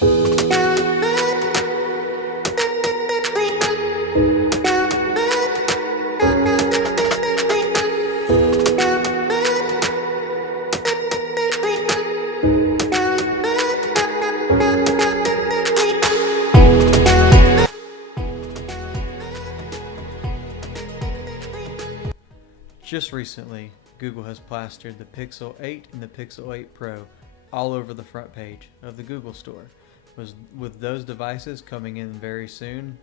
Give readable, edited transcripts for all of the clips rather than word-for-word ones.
Just recently, Google has plastered the Pixel 8 and the Pixel 8 Pro all over the front page of the Google Store. With those devices coming in very soon,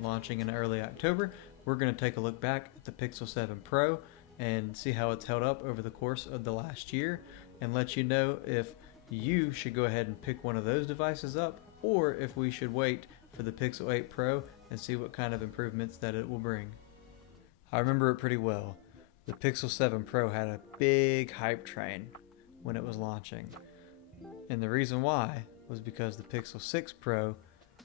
launching in early October, we're going to take a look back at the Pixel 7 Pro and see how it's held up over the course of the last year, and let you know if you should go ahead and pick one of those devices up, or if we should wait for the Pixel 8 Pro and see what kind of improvements that it will bring. I remember it pretty well. The Pixel 7 Pro had a big hype train when it was launching. And the reason why was because the Pixel 6 Pro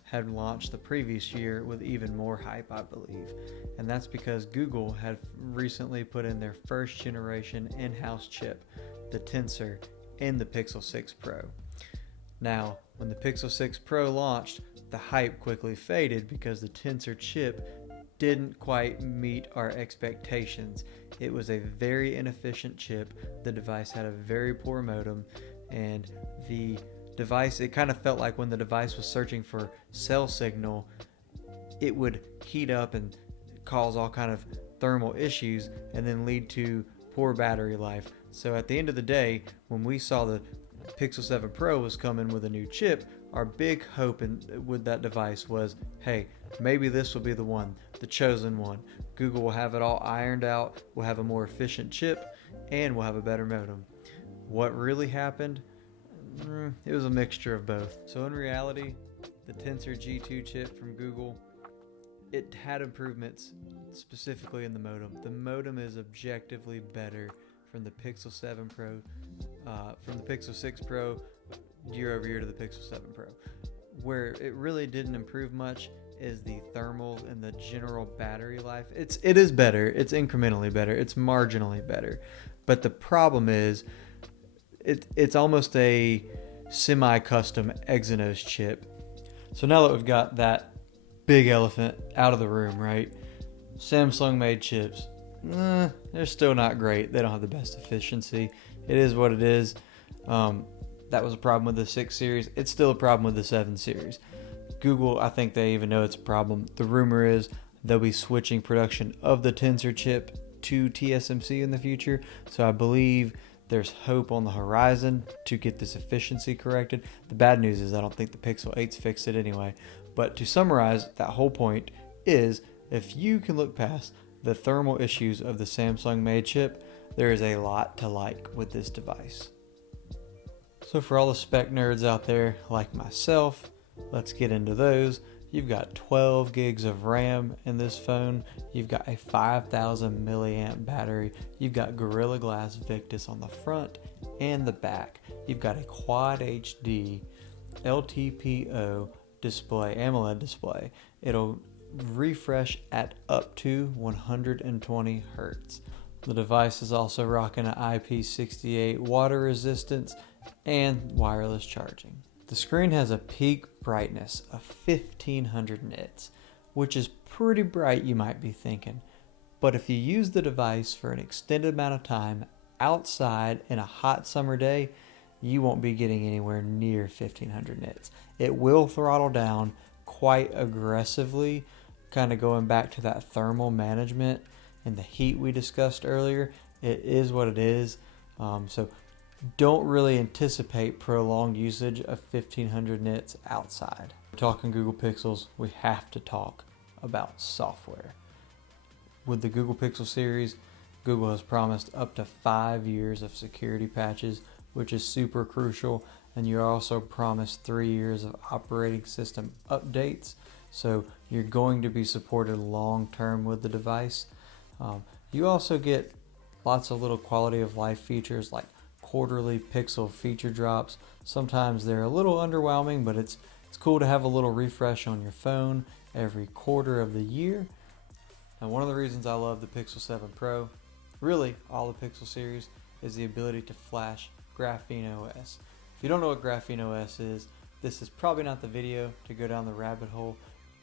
had launched the previous year with even more hype, I believe. And that's because Google had recently put in their first generation in-house chip, the Tensor, in the Pixel 6 Pro. Now, when the Pixel 6 Pro launched, the hype quickly faded because the Tensor chip didn't quite meet our expectations. It was a very inefficient chip. The device had a very poor modem, and the device, it kind of felt like when the device was searching for cell signal, it would heat up and cause all kind of thermal issues and then lead to poor battery life. So at the end of the day, when we saw the Pixel 7 Pro was coming with a new chip, our big hope with that device was, hey, maybe this will be the one, the chosen one. Google will have it all ironed out, we'll have a more efficient chip, and we'll have a better modem. What really happened? It was a mixture of both. So in reality, the Tensor G2 chip from Google, it had improvements specifically in the modem. The modem is objectively better from the Pixel 7 Pro, from the Pixel 6 Pro year over year to the Pixel 7 Pro. Where it really didn't improve much is the thermals and the general battery life. It is better, it's incrementally better, it's marginally better. But the problem is, it's almost a semi-custom Exynos chip. So now that we've got that big elephant out of the room, right? Samsung made chips. They're still not great. They don't have the best efficiency. It is what it is. That was a problem with the 6 series. It's still a problem with the 7 series. Google, I think they even know it's a problem. The rumor is they'll be switching production of the Tensor chip to TSMC in the future. So I believe there's hope on the horizon to get this efficiency corrected. The bad news is I don't think the Pixel 8's fixed it anyway. But to summarize, that whole point is if you can look past the thermal issues of the Samsung made chip, there is a lot to like with this device. So for all the spec nerds out there like myself, let's get into those. You've got 12 gigs of RAM in this phone. You've got a 5,000 milliamp battery. You've got Gorilla Glass Victus on the front and the back. You've got a Quad HD LTPO display, AMOLED display. It'll refresh at up to 120 Hertz. The device is also rocking an IP68 water resistance and wireless charging. The screen has a peak brightness of 1500 nits, which is pretty bright, you might be thinking. But if you use the device for an extended amount of time outside in a hot summer day, you won't be getting anywhere near 1500 nits. It will throttle down quite aggressively, kind of going back to that thermal management and the heat we discussed earlier. It is what it is. So don't really anticipate prolonged usage of 1500 nits outside. We're talking Google Pixels, we have to talk about software. With the Google Pixel series, Google has promised up to 5 years of security patches, which is super crucial, and you're also promised 3 years of operating system updates, so you're going to be supported long term with the device. You also get lots of little quality of life features like quarterly pixel feature drops. Sometimes they're a little underwhelming, but it's cool to have a little refresh on your phone every quarter of the year. And one of the reasons I love the Pixel 7 Pro, really all the Pixel series, is the ability to flash Graphene OS. If you don't know what Graphene OS is, this is probably not the video to go down the rabbit hole,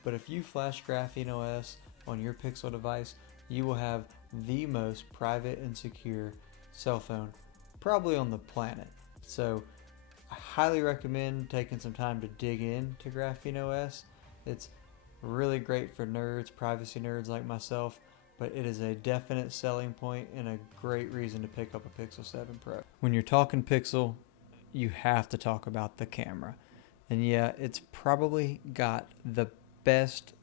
but if you flash Graphene OS on your Pixel device, you will have the most private and secure cell phone probably on the planet. So I highly recommend taking some time to dig into Graphene OS. It's really great for nerds, privacy nerds like myself, but it is a definite selling point and a great reason to pick up a Pixel 7 Pro. When you're talking Pixel, you have to talk about the camera. And yeah, it's probably got the best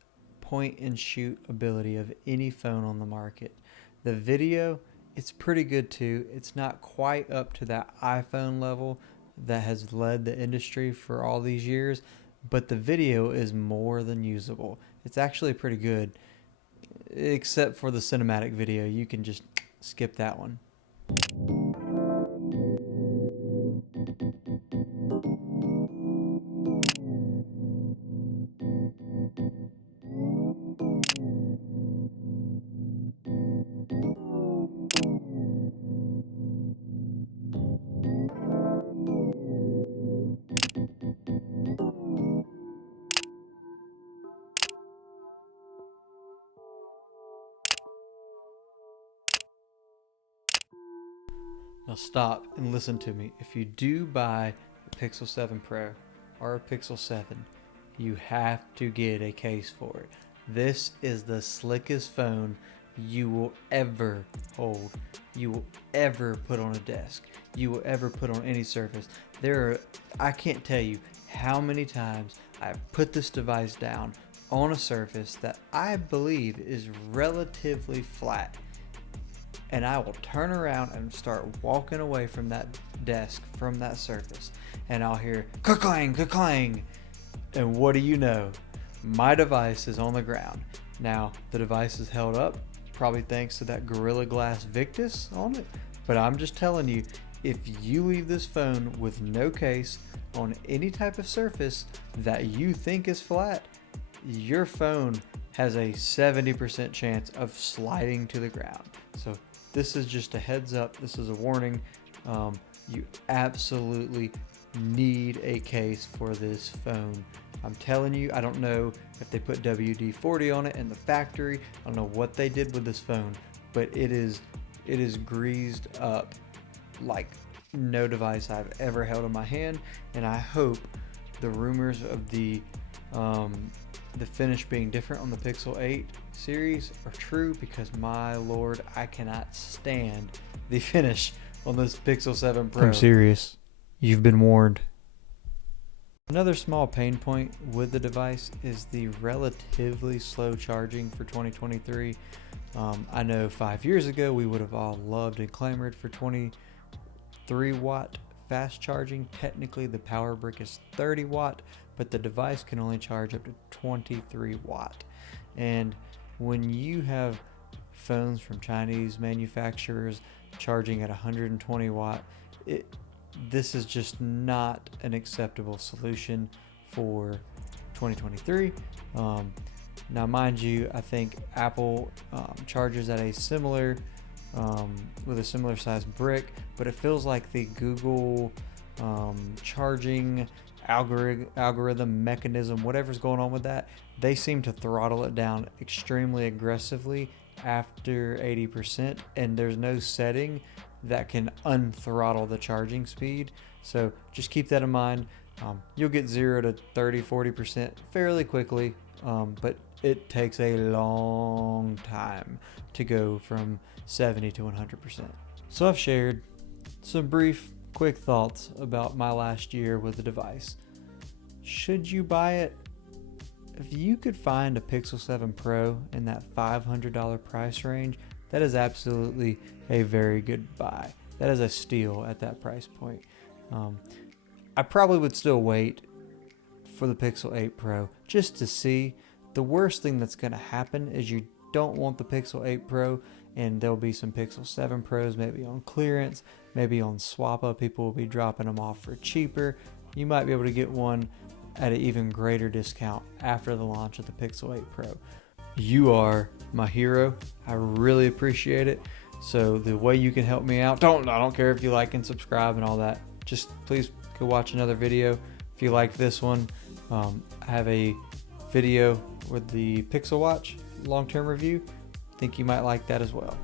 point and shoot ability of any phone on the market. The video, it's pretty good too. It's not quite up to that iPhone level that has led the industry for all these years, but the video is more than usable. It's actually pretty good, except for the cinematic video. You can just skip that one. Now stop and listen to me. If you do buy a Pixel 7 Pro or a Pixel 7, you have to get a case for it. This is the slickest phone you will ever hold, you will ever put on a desk, you will ever put on any surface. I can't tell you how many times I've put this device down on a surface that I believe is relatively flat, and I will turn around and start walking away from that desk, from that surface, and I'll hear ka-clang, ka-clang, and what do you know? My device is on the ground. Now, the device is held up, probably thanks to that Gorilla Glass Victus on it, but I'm just telling you, if you leave this phone with no case on any type of surface that you think is flat, your phone has a 70% chance of sliding to the ground. So this is just a heads up. This is a warning. You absolutely need a case for this phone. I'm telling you, I don't know if they put WD-40 on it in the factory. I don't know what they did with this phone, but it is greased up like no device I've ever held in my hand. And I hope the rumors of the finish being different on the Pixel 8 series are true, because my lord, I cannot stand the finish on this Pixel 7 Pro. I'm serious. You've been warned. Another small pain point with the device is the relatively slow charging for 2023. I know 5 years ago we would have all loved and clamored for 23 watt fast charging. Technically the power brick is 30 watt, but the device can only charge up to 23 watt. And when you have phones from Chinese manufacturers charging at 120 watt, this is just not an acceptable solution for 2023. Now, mind you, I think Apple charges at a similar, with a similar size brick, but it feels like the Google charging algorithm mechanism, whatever's going on with that, they seem to throttle it down extremely aggressively after 80%, and there's no setting that can unthrottle the charging speed. So just keep that in mind. You'll get 0 to 30, 40% fairly quickly, but it takes a long time to go from 70 to 100%. So I've shared some brief, quick thoughts about my last year with the device. Should you buy it? If you could find a Pixel 7 Pro in that $500 price range, that is absolutely a very good buy. That is a steal at that price point. I probably would still wait for the Pixel 8 Pro just to see. The worst thing that's going to happen is you don't want the Pixel 8 Pro, and there'll be some Pixel 7 Pros maybe on clearance, maybe on swap up. People will be dropping them off for cheaper. You might be able to get one at an even greater discount after the launch of the Pixel 8 Pro. You are my hero. I really appreciate it. So the way you can help me out, I don't care if you like and subscribe and all that. Just please go watch another video. If you like this one, I have a video with the Pixel Watch long-term review. I think you might like that as well.